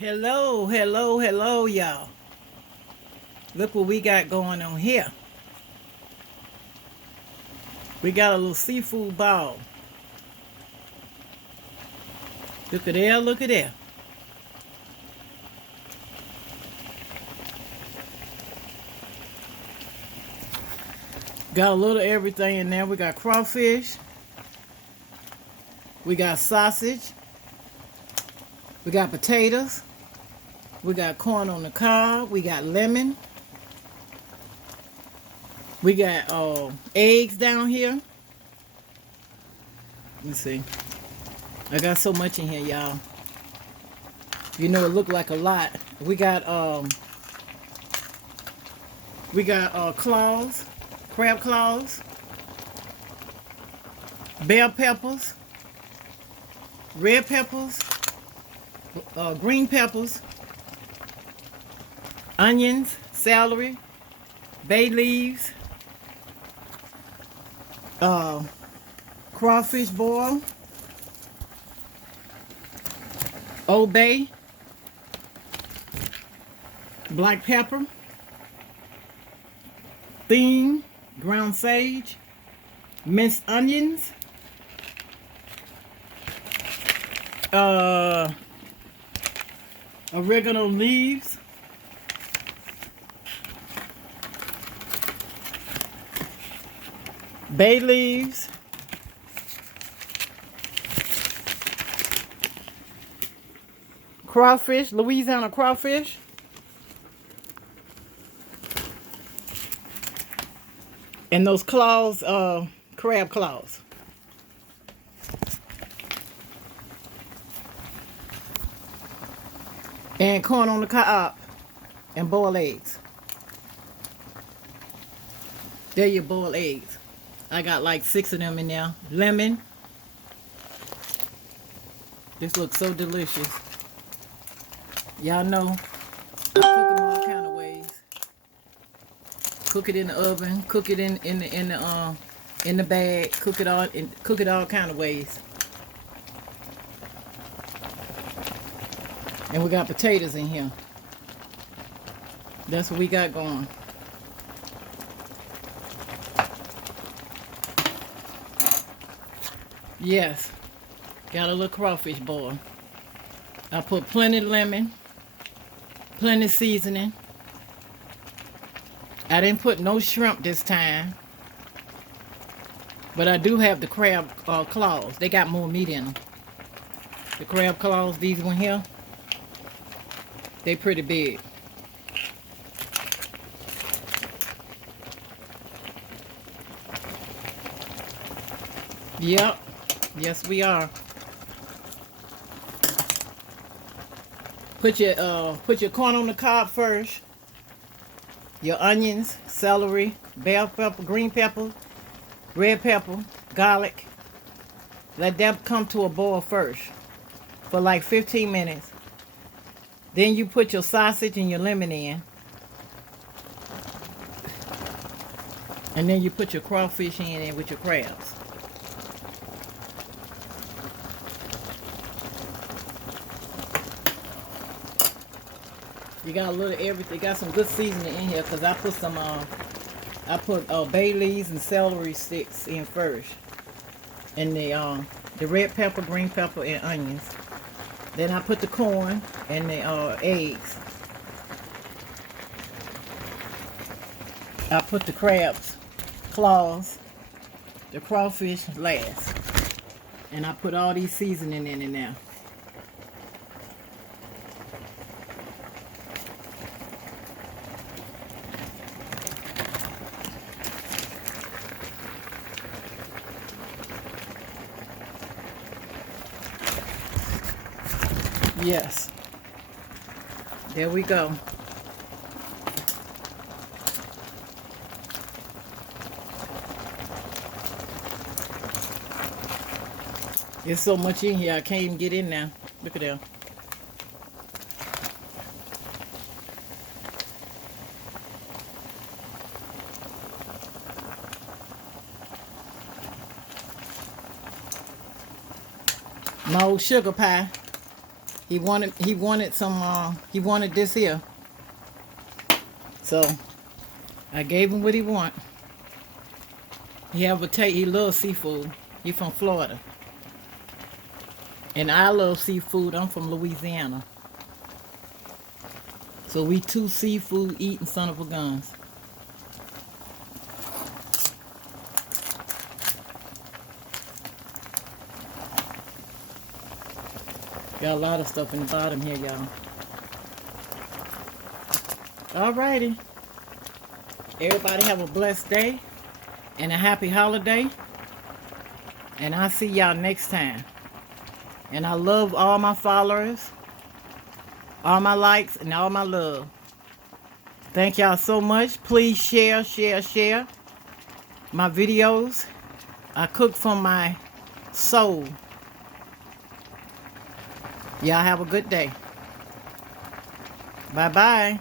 Hello, hello, hello, y'all. Look what we got going on here. We got a little seafood ball. Look at there, look at there. Got a little everything in there. We got crawfish. We got sausage. We got potatoes. We got corn on the cob. We got lemon. We got eggs down here. Let me see. I got so much in here, y'all. You know, it looked like a lot. We got claws, crab claws, bell peppers, red peppers, green peppers, onions, celery, bay leaves, crawfish boil, Old Bay, black pepper, thyme, ground sage, minced onions, oregano leaves, bay leaves, crawfish, Louisiana crawfish, and those claws, crab claws. And corn on the cob and boiled eggs. There you boiled eggs. I got like 6 of them in there. Lemon. This looks so delicious. Y'all know I cook them all kind of ways. Cook it in the oven. Cook it in the bag. Cook it all kind of ways. And we got potatoes in here. That's what we got going. Yes. Got a little crawfish boil. I put plenty of lemon. Plenty of seasoning. I didn't put no shrimp this time. But I do have the crab claws. They got more meat in them. The crab claws, these one here. They pretty big. Yep. Yes, we are. Put your corn on the cob first. Your onions, celery, bell pepper, green pepper, red pepper, garlic. Let that come to a boil first for like 15 minutes. Then you put your sausage and your lemon in. And then you put your crawfish in with your crabs. You got a little everything. Got some good seasoning in here because I put some bay leaves and celery sticks in first. And the red pepper, green pepper, and onions. Then I put the corn and the eggs. I put the crabs, claws, the crawfish last. And I put all these seasoning in it now. Yes. There we go. There's so much in here I can't even get in now. Look at that. My old sugar pie. He wanted this here. So I gave him what he want. He loves seafood. He from Florida. And I love seafood. I'm from Louisiana. So we two seafood eating son of a guns. Got a lot of stuff in the bottom here, y'all. Alrighty. Everybody have a blessed day and a happy holiday. And I'll see y'all next time. And I love all my followers, all my likes, and all my love. Thank y'all so much. Please share my videos. I cook from my soul. Y'all have a good day. Bye-bye.